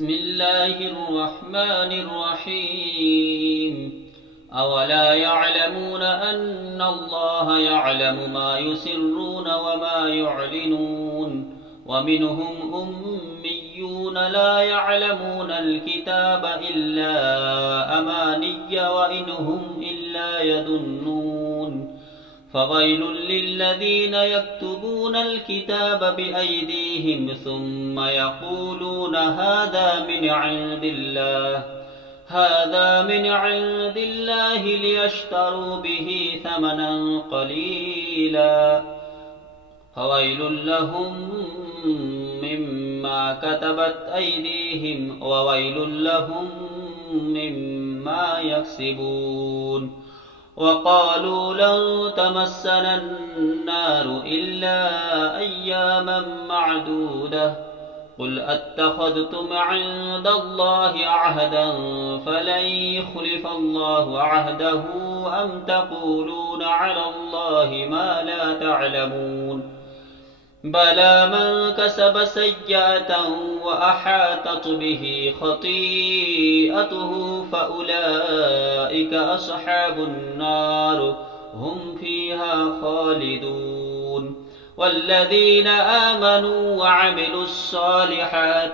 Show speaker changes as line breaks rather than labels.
بسم الله الرحمن الرحيم. أولا يعلمون أن الله يعلم ما يسرون وما يعلنون. ومنهم أميون لا يعلمون الكتاب إلا أماني وإنهم إلا يظنون. فويل للذين يكتبون الكتاب بأيديهم ثم يقولون هذا من عند الله هذا من عند الله ليشتروا به ثمنا قليلا. فويل لهم مما كتبت أيديهم وويل لهم مما يكسبون. وقالوا لن تمسنا النار إلا أياما معدودة. قل أتخذتم عند الله عهدا فلن يخلف الله عهده أم تقولون على الله ما لا تعلمون. بلى من كسب سيئة وأحاطت به خطيئته فأولئك أصحاب النار هم فيها خالدون. والذين آمنوا وعملوا الصالحات